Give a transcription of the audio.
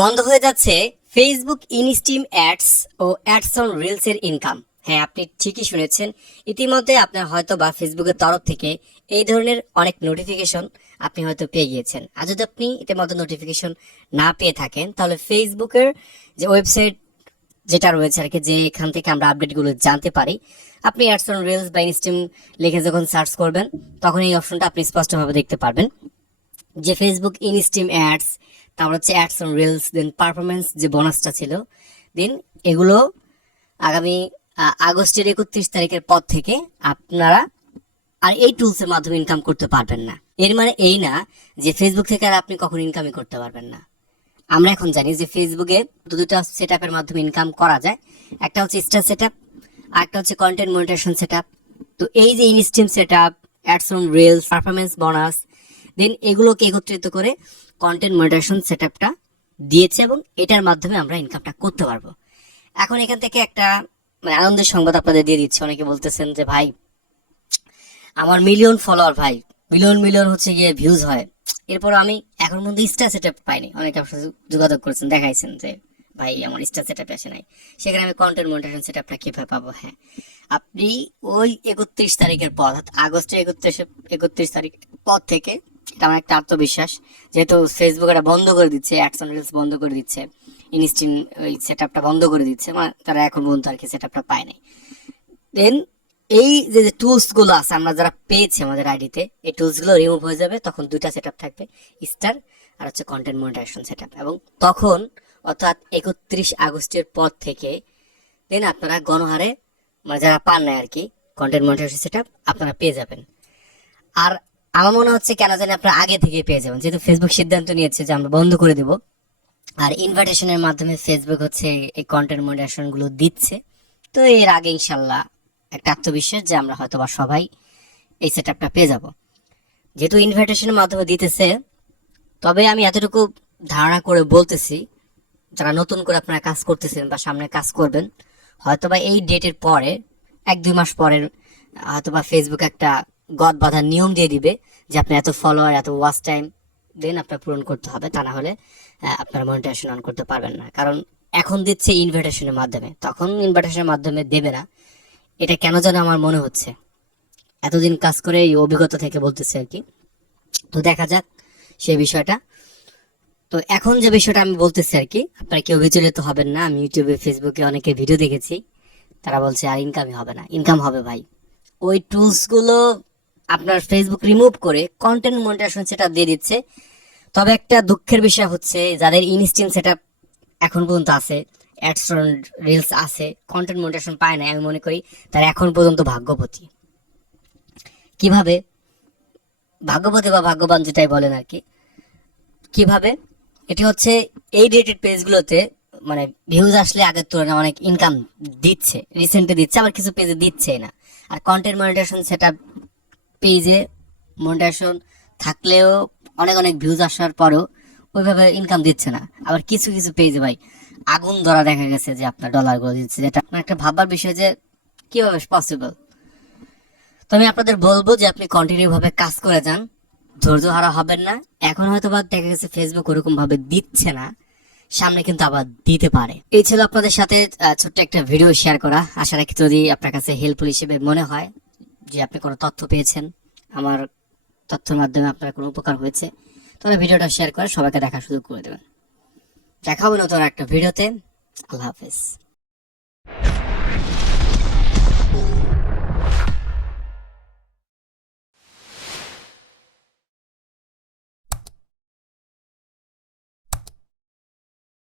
বন্ধ হয়ে যাচ্ছে ফেসবুক ইনস্ট্রিম অ্যাডস ও অ্যাডস অন রিলস এর ইনকাম। হ্যাঁ, আপনি ঠিকই শুনেছেন। ইতিমধ্যে আপনার হয়তো বা ফেসবুকের তরফ থেকে এই ধরনের অনেক নোটিফিকেশন আপনি হয়তো পেয়ে গিয়েছেন। আর যদি আপনি ইতিমধ্যে নোটিফিকেশন না পেয়ে থাকেন, তাহলে ফেসবুকের যে ওয়েবসাইট যেটা রয়েছে আর কি, যে এখান থেকে আমরা আপডেটগুলো জানতে পারি, আপনি অ্যাডস অন রিলস বা ইনস্ট্রিম লিখে যখন সার্চ করবেন, তখন এই অপশনটা আপনি স্পষ্টভাবে দেখতে পারবেন যে ফেসবুক ইনস্ট্রিম অ্যাডস, তারপর হচ্ছে ads on reels, then performance যে বোনাসটা ছিল, দেন এগুলো আগামী আগস্টের 31 তারিখের পর থেকে আপনারা আর এই টুলসের মাধ্যমে ইনকাম করতে পারবেন না। এর মানে এই না যে ফেসবুক থেকে আর আপনি কখনো ইনকামই করতে পারবেন না। আমরা এখন জানি যে ফেসবুকে দুটো সেট আপের মাধ্যমে ইনকাম করা যায়। একটা হচ্ছে স্টার সেট আপ, আর একটা হচ্ছে কন্টেন্ট মনিটাইজেশন সেট আপ। তো এই যে instream set up, ads on reels, performance bonus, then এগুলোকে একত্রিত করে কন্টেন্ট মনিটাইজেশন সেট আপটা দিয়েছে এবং এটার মাধ্যমে আমরা ইনকামটা করতে পারবো। এখন এখান থেকে একটা আনন্দের সংবাদ আপনাদের দিয়ে দিচ্ছে। অনেকে বলতেছেন যে ভাই, আমার মিলিয়ন ফলোয়ার, ভাই মিলিয়ন মিলিয়ন হচ্ছে গিয়ে ভিউজ হয়, এরপর আমি এখন পর্যন্ত স্টার সেট আপ পাইনি। অনেকে আপনার সাথে যোগাযোগ করেছেন, দেখাইছেন যে ভাই আমার স্টার সেট আপ আসে নাই, সেখানে আমি কন্টেন্ট মনিটাইজেশন সেট আপটা কিভাবে পাবো? হ্যাঁ, আপনি ওই 31 তারিখের পর, আগস্টের 31 তারিখ পর থেকে, এটা আমার একটা আত্মবিশ্বাস, যেহেতু ফেসবুক এটা বন্ধ করে দিচ্ছে, অ্যাডস অন রিলস বন্ধ করে দিচ্ছে, ইনস্টিন ওই সেট আপটা বন্ধ করে দিচ্ছে, মানে তারা এখন পর্যন্ত আর কি সেট আপটা পায় নাই। দেন এই যে টুলস গুলো আছে আমরা যারা পেয়েছি আমাদের আইডিতে, এই টুলস গুলো রিমুভ হয়ে যাবে, তখন দুইটা সেট আপ থাকবে, স্টার আর হচ্ছে কন্টেন্ট মনিটাইজেশন সেট আপ। এবং তখন অর্থাৎ 31 আগস্টের পর থেকে দেন আপনারা গণহারে, মানে যারা পান নাই আর কি কন্টেন্ট মনিটাইজেশন সেট আপ, আপনারা পেয়ে যাবেন। আর আমার মনে হচ্ছে কেন জানি আপনারা আগে থেকে পেয়ে যাবেন, যেহেতু ফেসবুক সিদ্ধান্ত নিয়েছে যে আমরা বন্ধ করে দেব। আর ইনভাইটেশনের মাধ্যমে ফেসবুক হচ্ছে এই কন্টেন্ট মনিটাইজেশন গুলো দিচ্ছে। তো এর আগে ইনশাল্লাহ একটা আত্মবিশ্বাস যে আমরা হয়তো বা সবাই এই সেট আপটা পেয়ে যাব, যেহেতু ইনভাইটেশনের মাধ্যমে দিতেছে। তবে আমি এতটুকু ধারণা করে বলতেছি, যারা নতুন করে আপনারা কাজ করতেছেন বা সামনে কাজ করবেন, হয়তোবা এই ডেটের পরে 1-2 মাস পরের হয়তোবা ফেসবুক একটা গদ বাঁধার নিয়ম দিয়ে দিবে যে আপনি এত ফলোয়ার, এত ওয়াচ টাইম দেন আপনার পূরণ করতে হবে, তা না হলে আপনারা মনিটাইজেশন অন করতে পারবেন না। কারণ এখন দিচ্ছে ইনভাইটেশনের মাধ্যমে, তখন ইনভাইটেশনের মাধ্যমে দেবে না। এটা কেন যেন আমার মনে হচ্ছে, এতদিন কাজ করে এই অভিজ্ঞতা থেকে বলতেছি আর কি। তো দেখা যাক সেই বিষয়টা। তো এখন যে বিষয়টা আমি বলতেছি আর কি, আপনারা কেউ বিচলিত হবেন না। আমি ইউটিউবে, ফেসবুকে অনেকে ভিডিও দেখেছি, তারা বলছে আর ইনকামই হবে না। ইনকাম হবে ভাই। ওই টুলস গুলো আপনার ফেসবুক রিমুভ করে কন্টেন্ট মনিটাইজেশন সেটআপ দিয়ে দিচ্ছে। তবে একটা দুঃখের বিষয় হচ্ছে, যাদের ইনস্ট্যান্ট সেটআপ এখন পর্যন্ত আছে, অ্যাডস অন রিলস আছে, কন্টেন্ট মনিটাইজেশন পায় না, আমি মনে করি তারা এখন পর্যন্ত ভাগ্যবতী। কিভাবে ভাগ্যবতী বা ভাগ্যবান যেটাই বলেন আর কি, কিভাবে? এটি হচ্ছে এই রেটেড পেজগুলোতে মানে ভিউজ আসলে আগের তুলনায় অনেক ইনকাম দিচ্ছে, রিসেন্টলি দিচ্ছে, আবার কিছু পেজে দিচ্ছে না। আর কন্টেন্ট মনিটাইজেশন সেটআপ পেজে মনিটাইজেশন থাকলেও অনেক অনেক ভিউজ আসার পরেও ওইভাবে ইনকাম দিচ্ছে না। আবার কিছু কিছু পেজে ভাই আগুন ধরা দেখা গেছে যে আপনার ডলারগুলো দিচ্ছে, যেটা আপনার একটা ভাববার বিষয় যে কিভাবে পসিবল। তো আমি আপনাদের বলবো যে আপনি কন্টিনিউ ভাবে কাজ করে যান, ধৈর্য হারা হবেন না। এখন হয়তো বা দেখা গেছে ফেসবুক ওরকম ভাবে দিচ্ছে না, সামনে কিন্তু আবার দিতে পারে। এই ছিল আপনাদের সাথে ছোট্ট একটা ভিডিও শেয়ার করা। আশা রাখি যদি আপনার কাছে হেল্পফুল হিসেবে মনে হয়, যে আপনি কোনো তথ্য পেয়েছেন, আমার তথ্যের মাধ্যমে আপনার কোনো উপকার হয়েছে, তাহলে ভিডিওটা শেয়ার করে সবাইকে দেখার সুযোগ করে দেবেন। দেখা হবে নতুন একটা ভিডিওতে। আল্লাহ হাফেজ।